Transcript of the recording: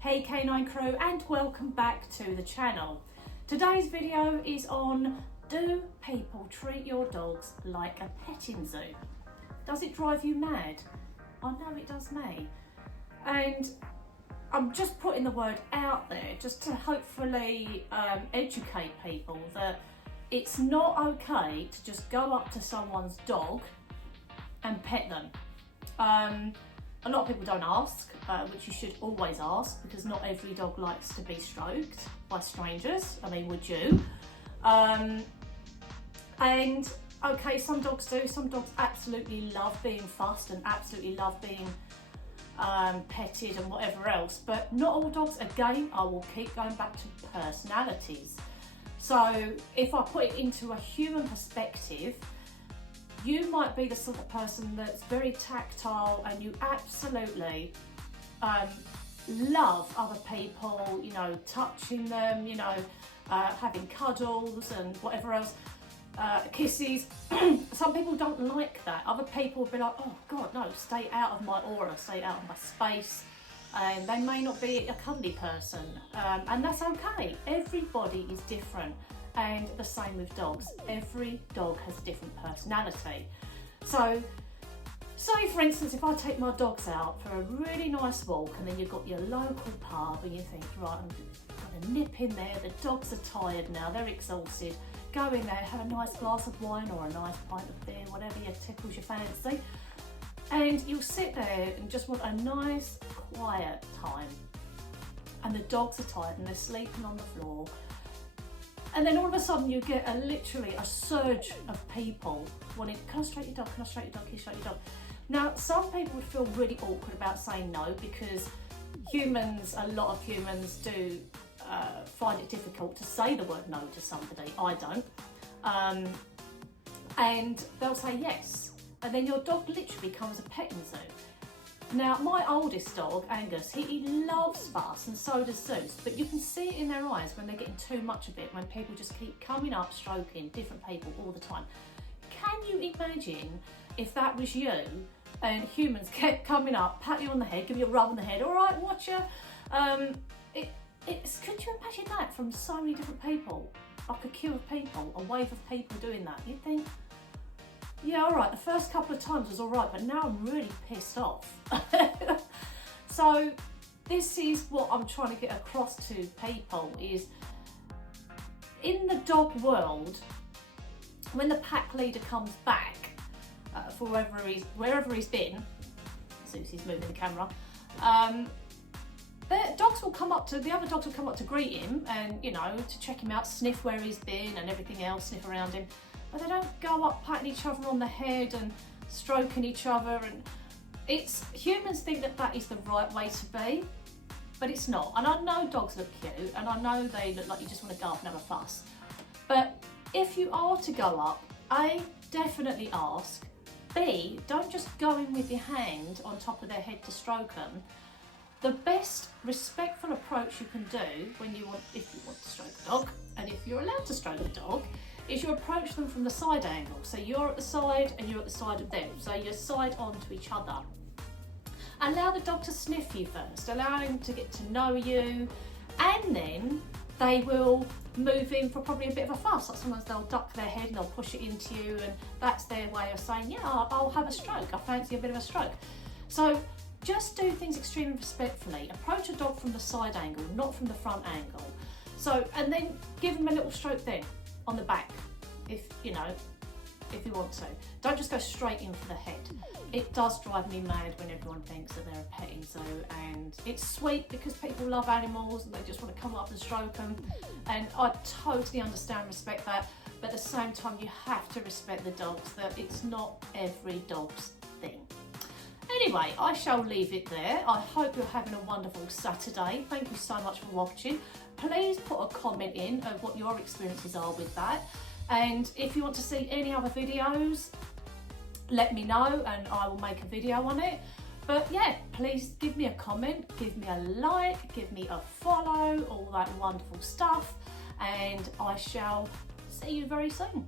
Hey Canine Crew, and welcome back to the channel. Today's video is on, do people treat your dogs like a petting zoo? Does it drive you mad? I know it does me. And I'm just putting the word out there just to hopefully educate people that it's not okay to just go up to someone's dog and pet them. A lot of people don't ask, which you should always ask, because not every dog likes to be stroked by strangers. I mean, would you? And okay, some dogs do. Some dogs absolutely love being fussed and absolutely love being petted and whatever else. But not all dogs. Again, I will keep going back to personalities. So if I put it into a human perspective, you might be the sort of person that's very tactile and you absolutely love other people, you know, touching them, you know, having cuddles and whatever else, kisses. Some people don't like that. Other people will be like, oh God, no, stay out of my aura, stay out of my space. And they may not be a cuddly person, and that's okay. Everybody is different. And the same with dogs. Every dog has a different personality. So, say for instance, if I take my dogs out for a really nice walk and then you've got your local pub and you think, right, I'm gonna nip in there, the dogs are tired now, they're exhausted, go in there, have a nice glass of wine or a nice pint of beer, whatever tickles your fancy, and you'll sit there and just want a nice, quiet time. And the dogs are tired and they're sleeping on the floor. And then all of a sudden you get literally a surge of people wanting, can I stroke your dog, can I stroke your dog, can you stroke your dog? Now, some people would feel really awkward about saying no, because a lot of humans do find it difficult to say the word no to somebody. I don't. And they'll say yes. And then your dog literally becomes a petting zoo. Now, my oldest dog, Angus, he loves fuss, and so does Zeus, but you can see it in their eyes when they're getting too much of it, when people just keep coming up, stroking different people all the time. Can you imagine if that was you and humans kept coming up, pat you on the head, give you a rub on the head, all right, watch you. Could you imagine that from so many different people? Like a queue of people, a wave of people doing that. You'd think, yeah, all right, the first couple of times was all right, but now I'm really pissed off. So this is what I'm trying to get across to people is, in the dog world, when the pack leader comes back, for wherever he's been, Susie's moving the camera, the dogs will come up to, the other dogs will come up to greet him and, you know, to check him out, sniff where he's been and everything else, sniff around him. But they don't go up patting each other on the head and stroking each other, and humans think that that is the right way to be, but it's not. And I know dogs look cute and I know they look like you just want to go up and have a fuss, but if you are to go up, A, definitely ask, B, don't just go in with your hand on top of their head to stroke them. The best respectful approach you can do if you want to stroke a dog, and if you're allowed to stroke a dog, is you approach them from the side angle. So you're at the side and you're at the side of them. So you're side on to each other. Allow the dog to sniff you first. Allow him to get to know you. And then they will move in for probably a bit of a fuss. Like sometimes they'll duck their head and they'll push it into you. And that's their way of saying, yeah, I'll have a stroke. I fancy a bit of a stroke. So just do things extremely respectfully. Approach a dog from the side angle, not from the front angle. So, and then give them a little stroke then, on the back, if you want to. Don't just go straight in for the head. It does drive me mad when everyone thinks that they're a petting zoo, and it's sweet because people love animals and they just want to come up and stroke them, and I totally understand and respect that, but at the same time you have to respect the dogs, that it's not every dog's thing. Anyway, I shall leave it there. I hope you're having a wonderful Saturday. Thank you so much for watching. Please put a comment in of what your experiences are with that. And if you want to see any other videos, let me know and I will make a video on it. But yeah, please give me a comment, give me a like, give me a follow, all that wonderful stuff. And I shall see you very soon.